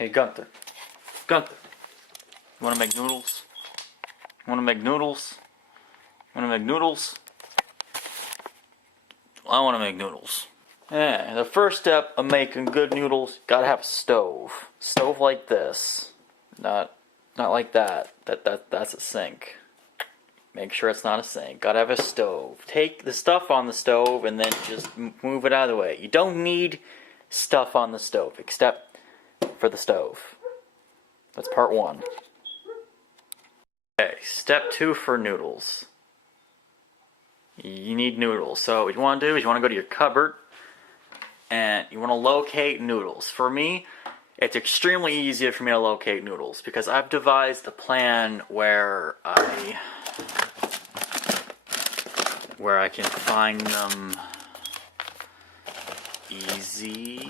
Hey Gunther. Gunther. You wanna make noodles? You wanna make noodles? You wanna make noodles? I wanna make noodles. Yeah, the first step of making good noodles, gotta have a stove. Stove like this. Not like that. That's a sink. Make sure it's not a sink. Gotta have a stove. Take the stuff on the stove and then just move it out of the way. You don't need stuff on the stove, except for the stove. That's part one. Okay, step 2 for noodles. You need noodles. So what you want to do is you want to go to your cupboard and you want to locate noodles. For me, it's extremely easy for me to locate noodles because I've devised a plan where I can find them easier.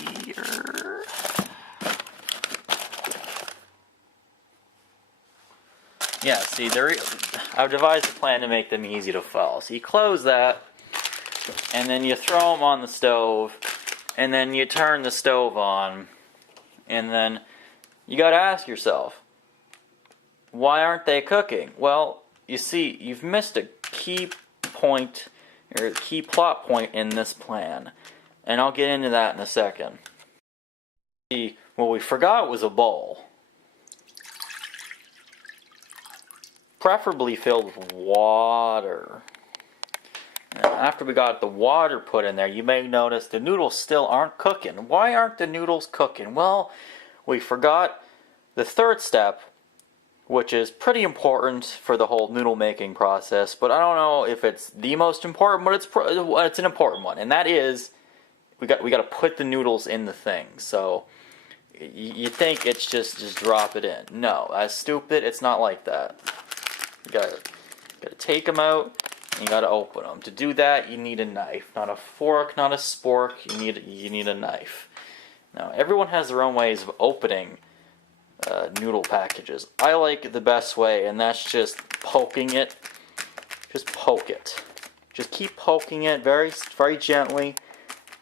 Yeah, see, I've devised a plan to make them easy to follow. So you close that, and then you throw them on the stove, and then you turn the stove on, and then you gotta ask yourself, why aren't they cooking? Well, you see, you've missed a key point, or a key plot point in this plan, and I'll get into that in a second. See, what we forgot was a bowl. Preferably filled with water. And after we got the water put in there, you may notice the noodles still aren't cooking. Why aren't the noodles cooking? Well, we forgot the third step, which is pretty important for the whole noodle making process, but I don't know if it's the most important, but it's an important one, and that is we got to put the noodles in the thing. So you think it's just drop it in. No, that's stupid. It's not like that. You gotta take them out, and you gotta open them. To do that, you need a knife, not a fork, not a spork. You need a knife. Now, everyone has their own ways of opening noodle packages. I like the best way, and that's just poking it. Just poke it. Just keep poking it very, very gently,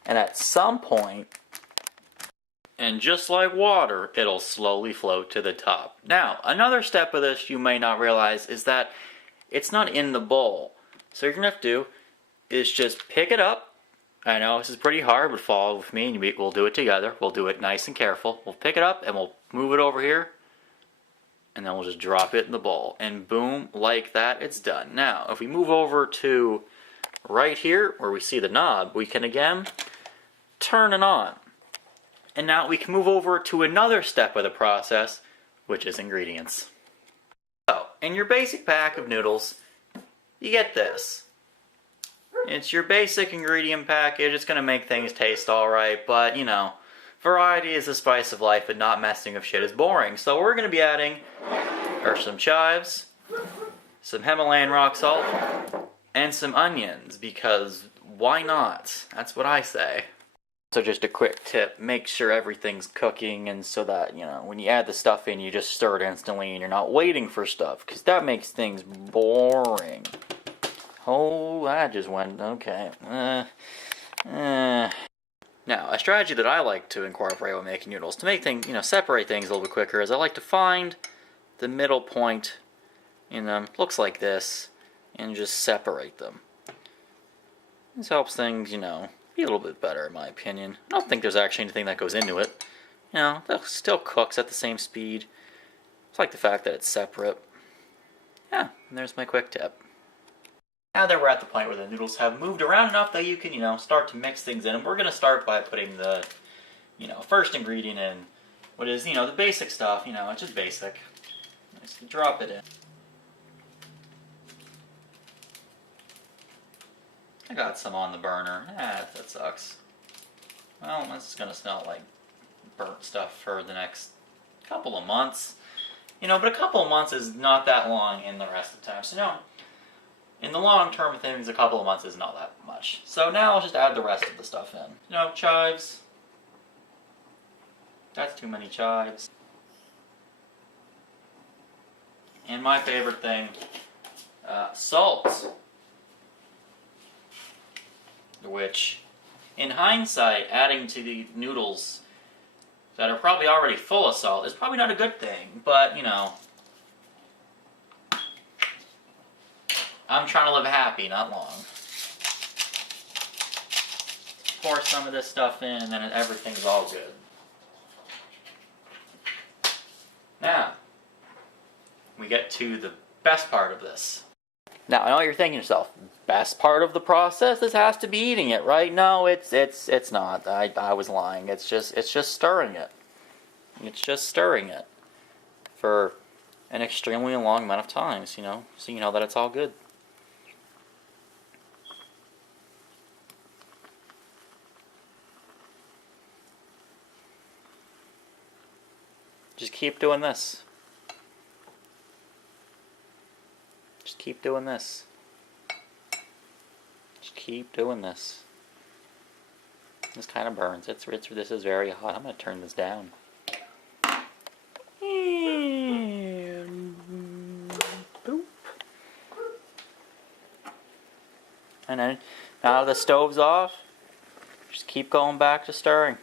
and at some point, and just like water, it'll slowly float to the top. Now, another step of this you may not realize is that it's not in the bowl. So what you're going to have to do is just pick it up. I know this is pretty hard, but follow with me and we'll do it together. We'll do it nice and careful. We'll pick it up and we'll move it over here. And then we'll just drop it in the bowl. And boom, like that, it's done. Now, if we move over to right here where we see the knob, we can again turn it on. And now we can move over to another step of the process, which is ingredients. So, in your basic pack of noodles, you get this. It's your basic ingredient package. It's going to make things taste alright, but, you know, variety is the spice of life, and not messing with shit is boring. So we're going to be adding some chives, some Himalayan rock salt, and some onions, because why not? That's what I say. So just a quick tip, make sure everything's cooking, and so that, you know, when you add the stuff in, you just stir it instantly and you're not waiting for stuff, because that makes things boring. Oh, that just went, okay. Now, a strategy that I like to incorporate when making noodles, to make things, you know, separate things a little bit quicker, is I like to find the middle point in them, looks like this, and just separate them. This helps things, you know, be a little bit better in my opinion. I don't think there's actually anything that goes into it. You know, that still cooks at the same speed. It's like the fact that it's separate. Yeah, and there's my quick tip. Now that we're at the point where the noodles have moved around enough that you can, you know, start to mix things in, and we're going to start by putting the, you know, first ingredient in, what is, you know, the basic stuff, you know, it's just basic. Just drop it in. I got some on the burner. That sucks. Well, this is going to smell like burnt stuff for the next couple of months. You know, but a couple of months is not that long in the rest of the time. So now, in the long term of things, a couple of months is not that much. So now I'll just add the rest of the stuff in. You know, chives. That's too many chives. And my favorite thing, salt. Which, in hindsight, adding to the noodles that are probably already full of salt is probably not a good thing, but you know, I'm trying to live happy, not long. Pour some of this stuff in and then everything's all good. Now, we get to the best part of this. Now, I know you're thinking to yourself, best part of the process, this has to be eating it, right? No, it's not. I was lying. It's just stirring it. It's just stirring it for an extremely long amount of times, you know, so you know that it's all good. Just keep doing this. Just keep doing this. Just keep doing this. This kind of burns. This is very hot. I'm going to turn this down. And boop. And then, now the stove's off, just keep going back to stirring.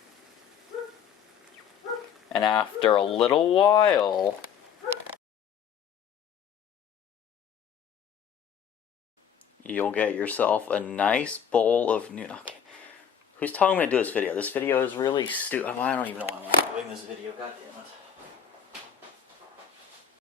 And after a little while, you'll get yourself a nice bowl of noodles. Okay. Who's telling me to do this video? This video is really stupid. I don't even know why I'm doing this video. God damn it.